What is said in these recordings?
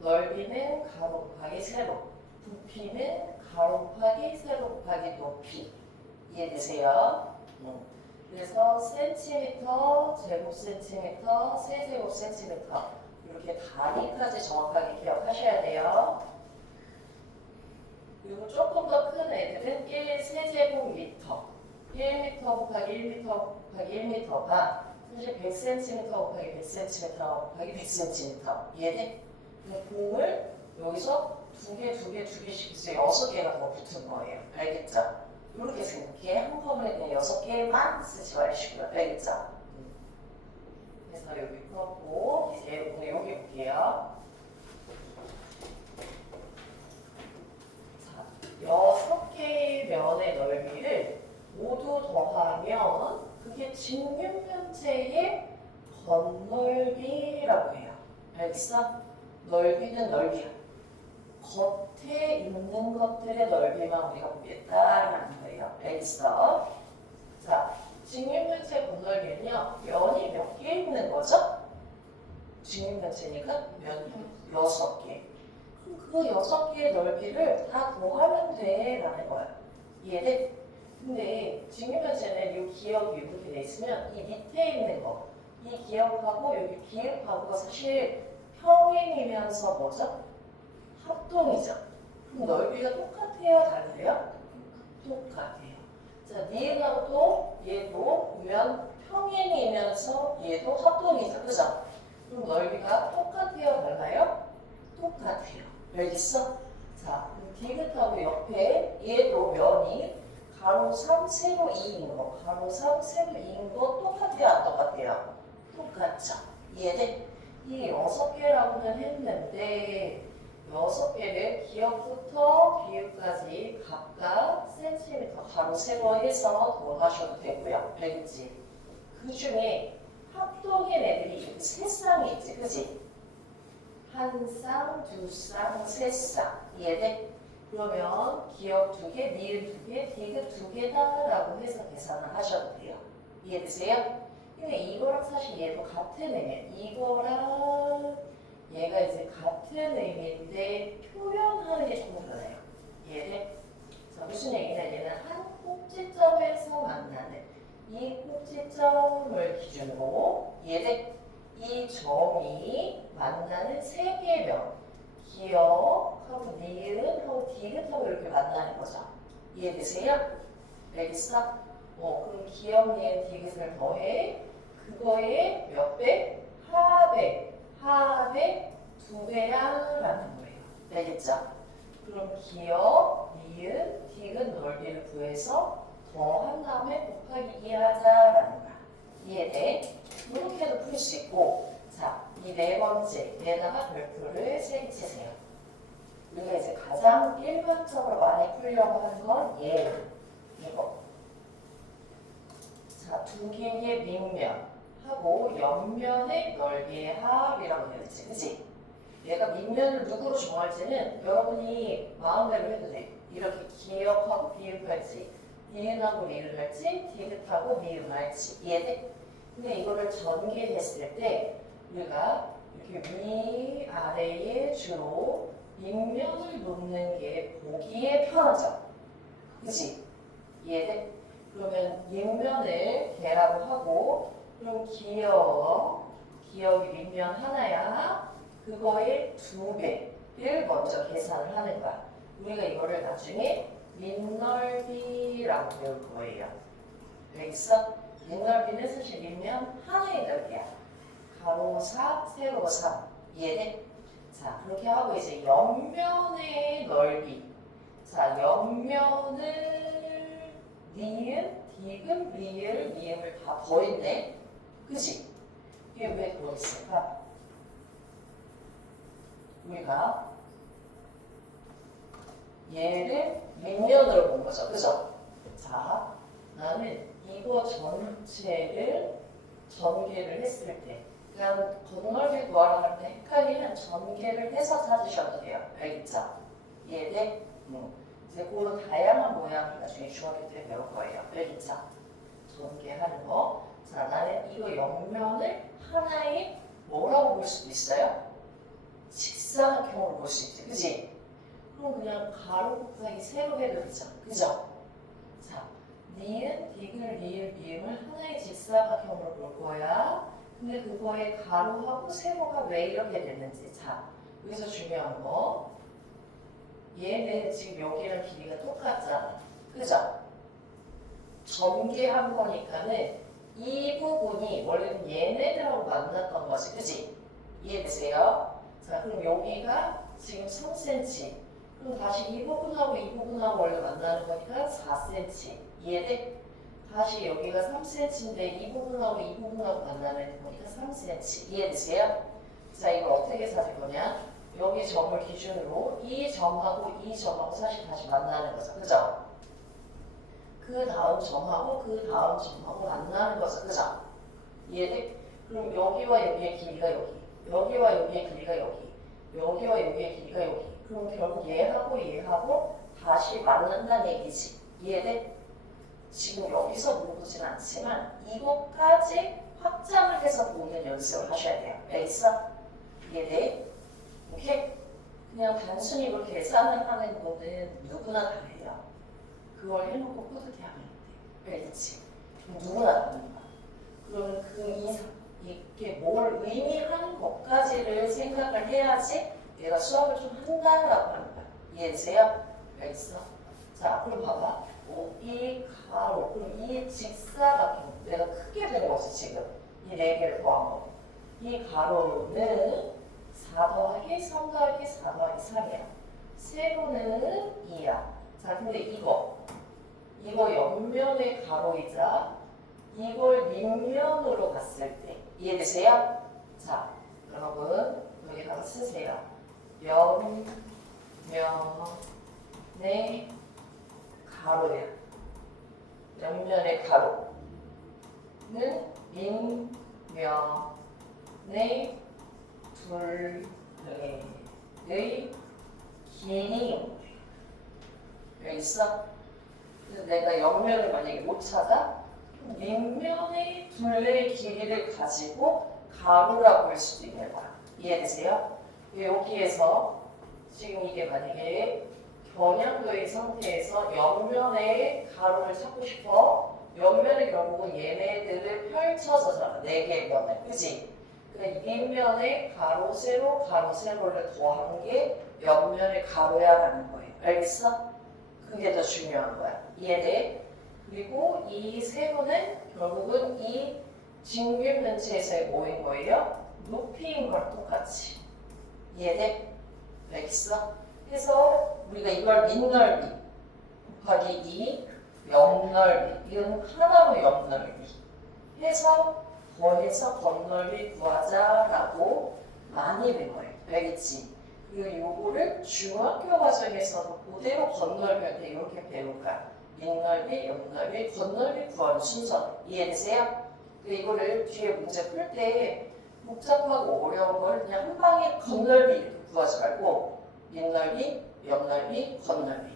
넓이는 가로 곱하기 세로, 부피는 가로 곱하기 세로 곱하기 높이. 이해되세요? 그래서 센티미터, 제곱 센티미터, 세제곱 센티미터 이렇게 단위까지 정확하게 기억하셔야 돼요. 그리고 조금 더 큰 애들은 1세제곱미터, 1m 곱하기 1m 곱하기 1m가 사실 100cm 곱하기 100cm 곱하기 100cm. 이해돼? 공을 여기서 두 개씩 있어요. 6개가 더 붙은 거예요. 알겠죠? 이렇게 생각해. 한꺼번에 그냥 6개만 쓰지 마시고요. 알겠죠? 그래서 여기 풀었고, 이제 여기 볼게요. 자, 6개의 면의 넓이를 모두 더하면 그게 직육면체의 건넓이라고 해요. 알겠어? 넓이는 넓이야. 겉에 있는 것들의 넓이만 우리가 보겠다라는 거예요. 알겠어? 자, 직육면체 건넓이는요, 면이 몇 개 있는 거죠? 직육면체니까 면이 6개. 그럼 그 6개의 넓이를 다 더하면 돼 라는 거야. 이해돼? 근데 직육면체는 이 기역이 이렇게 돼 있으면 이 밑에 있는 거, 이 기역하고 여기 비읍하고가 사실 평행이면서 뭐죠? 합동이죠. 그럼 넓이가 똑같아요? 다르세요? 똑같아요. 자, 니은하고도 얘도 보면 평행이면서 얘도 합동이죠. 그죠? 그럼 넓이가 똑같아요? 달라요? 똑같아요. 알겠어? 자, 디귿하고 옆에 얘도 면이 가로 3, 세로 2인 거, 가로 3, 세로 2인 거 똑같아요? 안 똑같아요? 똑같죠. 이해돼? 이 6개라고는 했는데 6개를 기역부터 비읍까지 각각 센티미터 가로 세로 해서 더하셔도 되고요. 알겠지? 그 중에 합동인 애들이 이렇게 3쌍이 있지, 그지? 한 쌍, 두 쌍, 세 쌍. 이해돼? 그러면 기역 2개, 니은 2개, 디귿 2개다라고 해서 계산을 하셔도 돼요. 이해되세요? 근데 이거랑 사실 얘도 같은 의미예요. 이거랑 얘가 이제 같은 의미인데 표현하는 게 조금 달라요. 이해돼? 자, 무슨 얘기냐? 얘는 한 꼭지점에서 만나는 이 꼭지점을 기준으로 이해돼? 이 점이 만나는 3개의 면, 기역하고 니은하고 디귿하고 이렇게 만나는 거죠. 이해되세요? 알겠어? 그럼 기역, 니은, 디귿을 더해 그거의 몇 배? 하배 2배야 라는 거예요. 알겠죠? 그럼 기역, 니은, 디귿 넓이를 구해서 더한 다음에 곱하기 2 하자라는 거야. 이해돼? 이렇게 해도 풀 수 있고, 자, 이 4번째 얘다가 별표를 3개 치세요. 우리가 이제 가장 일반적으로 많이 풀려고 하는 건 이거. 자, 2개의 밑면하고 옆면의 넓이의 합이라고 되어 있지, 그치? 얘가 밑면을 누구로 정할지는 여러분이 마음대로 해도 돼. 이렇게 기역하고 비읍할지, 니은하고 리을 할지, 디귿하고 니은 할지. 이해돼? 근데 이거를 전개했을 때 우리가 이렇게 위, 아래에 주로 밑면을 놓는 게 보기에 편하죠. 그치? 이해돼? 그러면 밑면을 개라고 하고, 그럼 기역이 밑면 하나야. 그거의 2배를 먼저 계산을 하는 거야. 우리가 이거를 나중에 밑넓이라고 배울 거예요. 알겠어? 밑넓이는 사실 밑면 하나의 넓이야. 가로 4, 세로 3. 이해돼? 자, 그렇게 하고 이제 옆면의 넓이. 자, 옆면을 니은, 디귿, 리을, 미음을 다 더했네. 그치? 이게 왜 더했을까? 우리가 얘를 밑면으로 본 거죠. 그죠? 자, 나는 이거 전체를 전개를 했을 때, 그냥 건널비 구하러 갈 때 헷갈리면 전개를 해서 찾으셔도 돼요. 알겠죠? 이해돼? 이제 그런 다양한 모양을 나중에 중학교 때 배울 거예요. 알겠죠? 전개하는 거. 자, 나는 이거 옆면을 하나의 뭐라고 볼 수도 있어요? 직사각형으로 볼 수 있지. 그지? 그럼 그냥 가로 곱하기 세로 해도 되죠. 그죠? 자, 니은, 디귿, 리을, 미음을 하나의 직사각형으로 볼 거야. 근데 그거의 가로하고 세로가 왜 이렇게 됐는지. 자, 여기서 중요한 거. 얘는 지금 여기랑 길이가 똑같잖아. 그죠? 전개한 거니까는 이 부분이 원래는 얘네들하고 만났던 거지. 그지? 이해되세요? 자, 그럼 여기가 지금 3cm. 그럼 다시 이 부분하고 이 부분하고 원래 만나는 거니까 4cm. 이해돼? 다시 여기가 3cm인데 이 부분하고 이 부분하고 만나는 거니까 3cm. 이해되세요? 자, 이걸 어떻게 찾을 거냐? 여기 점을 기준으로 이 점하고 이 점하고 사실 다시 만나는 거죠. 그죠? 그 다음 점하고 그 다음 점하고 만나는 거죠. 그죠? 이해돼? 그럼 여기와 여기의 길이가 여기, 여기와 여기의 길이가 여기, 여기와 여기의 길이가 여기. 그럼 결국 얘하고 얘하고 다시 만난다는 얘기지. 이해돼? 지금 여기서 물어보진 않지만 이것까지 확장을 해서 보는 연습을 하셔야 돼요. 알겠어? 이해돼? 오케이? 그냥 단순히 이걸 계산을 하는 거는 누구나 다 해요. 그걸 해놓고 뿌듯해 하면 안 돼요. 알겠지? 누구나 다 하는 거야. 그러면 그 이상, 이게 뭘 의미하는 것까지를 생각을 해야지 내가 수학을 좀 한다라고 하는 거야. 이해되세요? 알겠어? 자, 그럼 봐봐. 이 가로, 그럼 이 직사각형, 내가 크게 된 거지, 지금. 이 네 개를 더한 거. 이 가로는 4 더하기 3 더하기 4 더하기 3이야. 세로는 2야. 자, 근데 이거 옆면의 가로이자 이걸 밑면으로 봤을 때 이해되세요? 자, 여러분 여기다가 쓰세요. 옆면의 가로야. 옆면의 가로는 밑면의 둘레의 길이 여기 있어? 그래서 내가 옆면을 만약에 못 찾아? 밑면의 둘레의 길이를 가지고 가로라고 할 수도 있는 거야. 이해되세요? 여기에서 지금 이게 만약에 겨냥도의 상태에서 옆면의 가로를 찾고 싶어. 옆면이 결국은 얘네들을 펼쳐서잖아. 네 개의 면을. 그치? 그러니까 밑면에 가로, 세로를 더한 게 옆면의 가로야라는 거예요. 알겠어? 그게 더 중요한 거야. 이해돼? 그리고 이 세로는 결국은 이 직면면체에서의 뭐인 거예요? 높이인 거랑 똑같이. 이해돼? 알겠어? 해서 우리가 이걸 밑넓이 곱하기 2 옆넓이 이건 하나로 옆넓이 해서 더해서 겉넓이 구하자라고 많이 배워요. 알겠지? 그리고 요거를 중학교 과정에서도 그대로 겉넓이할 때 이렇게 배울 거야. 밑넓이, 옆넓이, 겉넓이 구하는 순서. 이해되세요? 근데 이거를 뒤에 문제 풀 때 복잡하고 어려운 걸 그냥 한 방에 겉넓이 이렇게 구하지 말고 밑넓이, 옆넓이, 겉넓이.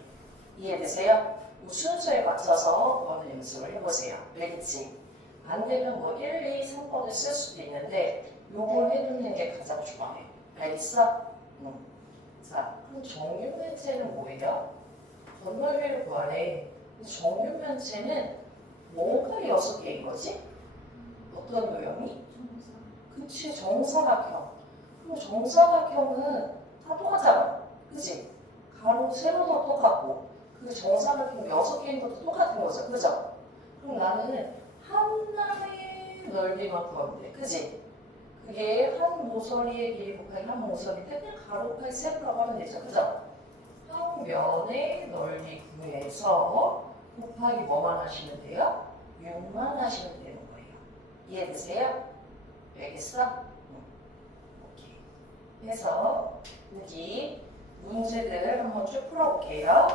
이해되세요? 이 순서에 맞춰서 어느 연습을 해보세요. 알겠지? 안 되면 뭐 1, 2, 3번을 쓸 수도 있는데 요걸 해두는 게 가장 중요해. 알겠어? 자, 그럼 정육면체는 뭐예요? 겉넓이를 구하래. 정육면체는 뭐가 6개인 거지? 어떤 모형이? 그치, 정사각형. 그럼 정사각형은 다 똑같잖아. 그치? 가로, 세로도 똑같고 그 정사각형 6개인 것도 똑같은 거죠. 그죠? 그럼 나는 하나의 넓이만 구하면 돼. 그치? 그게 한 모서리의 길이 곱하기 한 모서리 때 그냥 가로 곱하기 세로라고 하면 되죠. 그죠? 한 면의 넓이 구해서 곱하기 뭐만 하시면 돼요? 6만 하시면 되는 거예요. 이해되세요? 알겠어? 오케이. 해서 여기 문제들 한번 쭉 풀어볼게요.